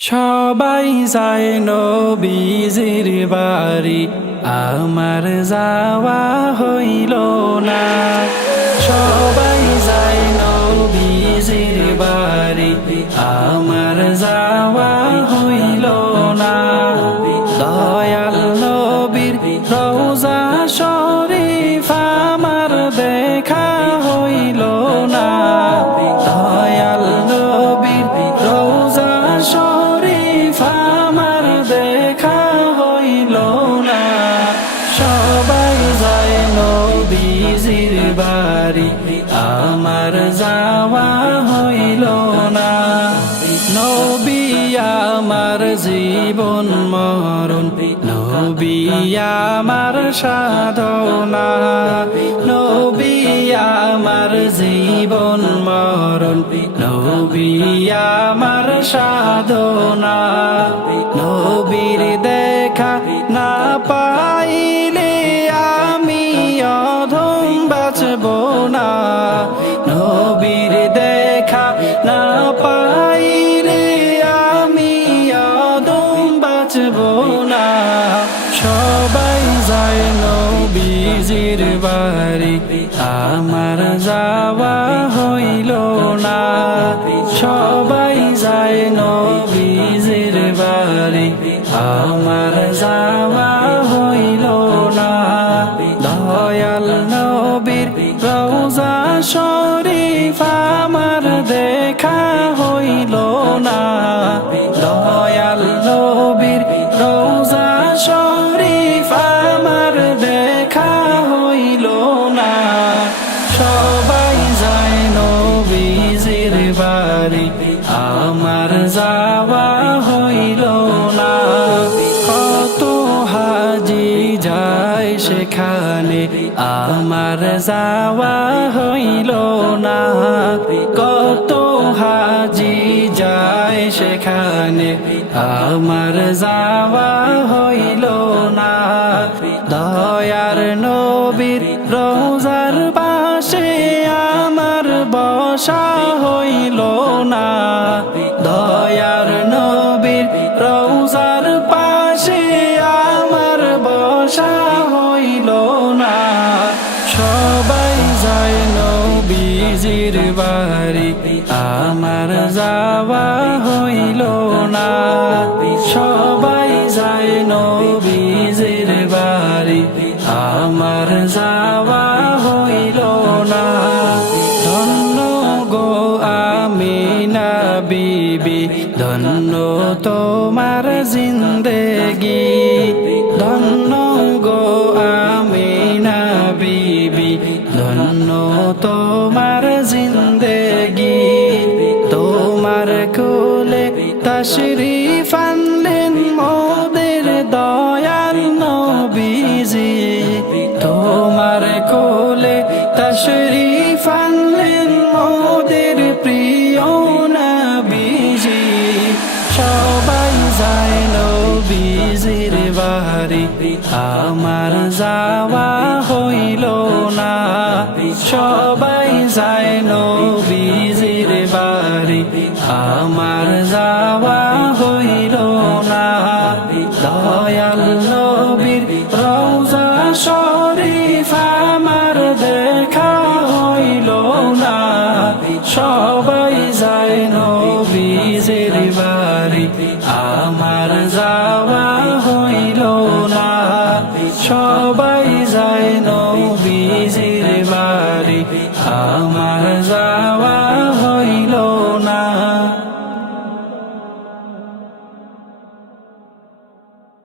সবাই যায় নবীজির বাড়ি, আমার যাওয়া হইল না। সবাই যায় নবীজির বাড়ি, আমার যাওয়া হইল না। দয়াল নবীর রওজা শরীফ আমার দেখা হইল না। দয়াল নবীর রওজা শরীফ আমার দেখা হইল না। সবাই যায় নবীজির বাড়ি, আমার যাওয়া হইল না। নবী আমার জীবন মরণ, নবী আমার সাধনা। নবী আমার জীবন মরণ, নবী আমার সাধনা। নবীর দেখা না পাইলে আমি অধম বাঁচব না। নবীর দেখা না পাইলে আমি অধম বাঁচব না। সবাই যায় নবীজির বাড়ি, আমার যাওয়া হইল না। সবাই যায় নবীজির বাড়ি, আমার যাওয়া হইল না। দয়াল নবীর রওজা শরীফ আমার দেখা হইল না। দয়াল নবীর রওজা শরীফ আমার দেখা হইল না। সবাই যায় নবীজির বাড়ি, আমার যাওয়া হইল না। কত হাজি যায় সেখানে, আমার যাওয়া হইল না। কত হাজি যায় সেখানে, আমার যাওয়া হইল না। দয়ার নবীর রওজার পাশে আমার বসা হইল না। দয়ার নবীর রওজার পাশে আমার বসা হইল না। সবাই যায় নবীজির বাড়ি, আমার যাওয়া হইল না। সবাই যায় নবীজির বাড়ি, আমার যাওয়া হইল না। ধন্য গো আমিনা বিবি, ধন্য তোমার জিন্দেগি। ধন্য গো আমিনা বিবি, ধন্য তোমার জিন্দেগি। তোমার কোলে তশরিফ আনলেন মোদের দয়াল নবীজি। তোমার কোলে তশরিফ আনলেন মোদের প্রিয় নবীজি। সবাই যায় নবীজির বাড়ি, আমার যাওয়া হইল না। সবাই যায় নবীজির বাড়ি, আমার যাওয়া হইল না। দয়াল নবীর রওজা শরীফ আমার দেখা হইল না। সবাই যায় নবীজির বাড়ি, আমার যাওয়া হইল না। সবাই যায় নবীজির বাড়ি, আমার